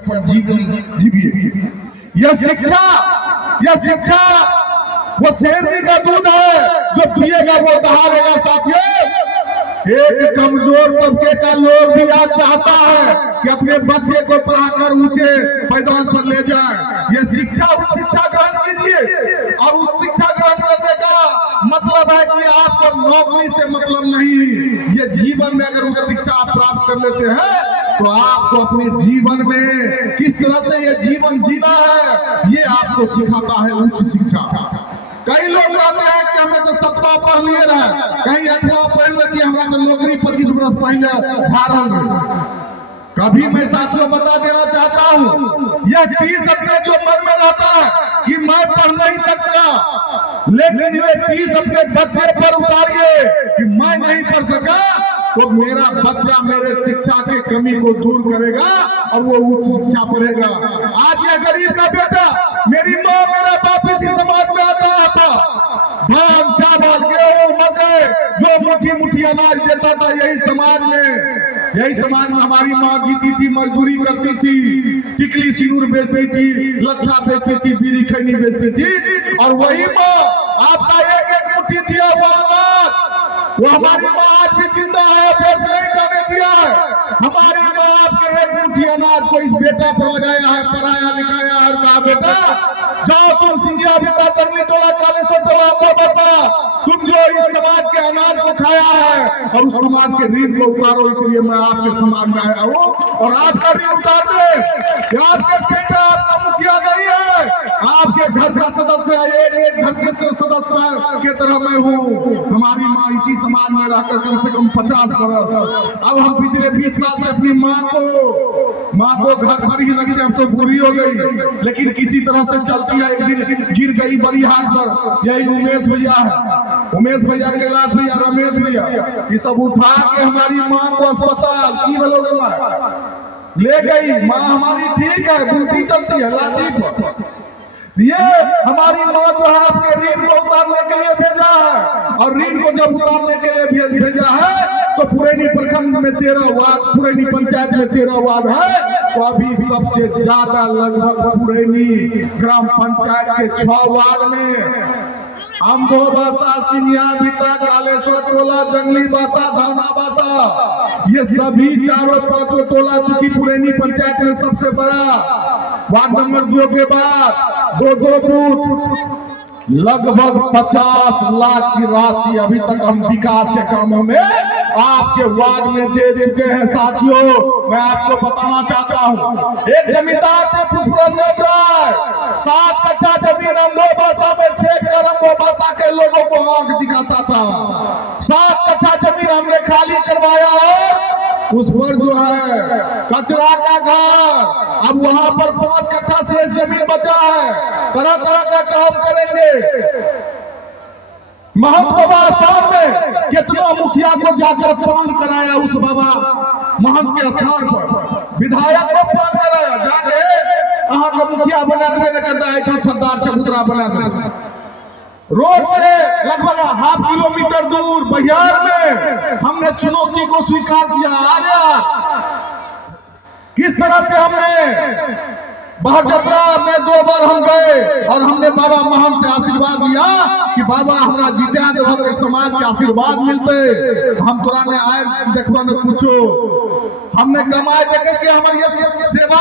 अपन जीवन जीविए। यह शिक्षा वो शेरनी का दूध है, जो पिएगा वो दहाड़ेगा। साथियों, एक कमजोर तबके का लोग भी आज चाहता है कि अपने बच्चे को पढ़ाकर ऊंचे पैदान पर ले जाए। ये शिक्षा, उच्च शिक्षा ग्रहण कीजिए, और उच्च शिक्षा ग्रहण करने का मतलब है कि आपको नौकरी से मतलब नहीं। ये जीवन में अगर उच्च शिक्षा आप प्राप्त कर लेते हैं तो आपको अपने जीवन में किस तरह से ये जीवन जीना है, ये आपको सिखाता है उच्च शिक्षा। कई लोग कहते हैं कि हमें तो 7वां पढ़ लिए रहे, कहीं 8वां पढ़ लेती, हमरा तो नौकरी 25 वर्ष पहले भारत में। कभी मैं साथियों बता देना चाहता हूँ, यह चीज अपने जो मन में रहता है कि मैं पढ़ नहीं सकता, लेकिन ये चीज अपने बच्चे पर उतारिए कि मैं नहीं पढ़ सका, तो मेरा बच्चा मेरे शिक्षा की कमी को दूर करेगा और वो उच्च शिक्षा पढ़ेगा। आज यह गरीब का बेटा, मेरी माँ मेरा बाप इसी समाज में आता था, धान चावल गेहूं मकई जो मुट्ठी मुट्ठी अनाज देता था, यही समाज में हमारी माँ जीती थी, मजदूरी करती थी, टिकली सिंदूर बेचती थी, लट्ठा बेचती थी, बीड़ी खैनी बेचती थी, और वही माँ आपका एक एक मुट्ठी दिया हुआ अनाज, वो हमारी माँ आज भी जिंदा है, व्यर्थ नहीं जाने दिया है। हमारी माँ आपके एक मुट्ठी अनाज को इस बेटा पर लगाया है, पढ़ाया लिखाया है, और कहा बेटा जाओ तुम सिंधिया बिता जंगली टोला कालेश्वर टोला बसा, तुम जो इस समाज के अनाज को खाया है और उस समाज के ऋण को उतारो, इसलिए मैं आपके समाज में आया हूँ और आपका ऋण उतार दे। आपके बेटा आपका मुखिया नहीं है, आपके घर का सदस्य है, एक घर के सदस्य के तरह मैं हूँ। हमारी माँ इसी समाज में रहकर कम से कम 50 वर्ष, अब हम पिछले 20 साल से अपनी माँ को घर पर ही रखते, अब तो बुरी हो गई, लेकिन किसी तरह से चलती है। एक दिन गिर गई बड़ी हाथ पर, यही उमेश भैया है, उमेश भैया, कैलाश भैया, रमेश भैया, ये सब उठा के हमारी माँ को अस्पताल की बोलोगे माँ ले गई। माँ हमारी ठीक है, बुद्धि चलती है लाठी पर। ये हमारी माँ जो है आपके ऋण को उतारने के लिए भेजा है, और ऋण को जब उतारने के लिए भेजा है तो पुरैनी प्रखंड में 13 वार्ड, पुरैनी पंचायत में 13 वार्ड है, तो अभी सबसे ज्यादा लगभग पुरैनी ग्राम पंचायत के 6 वार्ड में अम्बो बासा, सिनिया बिता, कालेश्वर टोला, जंगली बासा, धाना बासा, ये सभी 4-5 टोला, चूंकि पुरैनी पंचायत में सबसे बड़ा वार्ड नंबर 2 के बाद 2 बूथ, लगभग 50 लाख की राशि अभी तक हम विकास के कामों में आपके वार्ड में दे चुके हैं। साथियों, मैं आपको बताना चाहता हूँ, एक जमींदार थे पुष्परंजन राय, 7 कट्ठा जमीन अम्बोबासा में छेड़कर अम्बोबासा के लोगों को आंख दिखाता था। 7 कट्ठा जमीन हमने खाली करवाया और उस पर जो है कचरा का घर, अब वहां पर 5 कट्ठा शेष जमीन बचा है। तरह तरह का काम करेंगे। महंत बाबा स्थान में कितना मुखिया को जाकर पान कराया, उस बाबा महंत के स्थान पर विधायक को पान कराया, जाके अहाँ का मुखिया बना देने करता है, छद्दार चबूतरा बना देना। रोड से लगभग ½ किलोमीटर दूर बहियार में हमने चुनौती को स्वीकार किया। आज किस तरह से हमने बाहर यात्रा में 2 बार हम गए और हमने बाबा महंत से आशीर्वाद लिया कि बाबा हमारा जीत्या देव समाज के आशीर्वाद मिलते, हम तोरा ने आए देखबा में पूछो, हमने कमाए जगह हमारी सेवा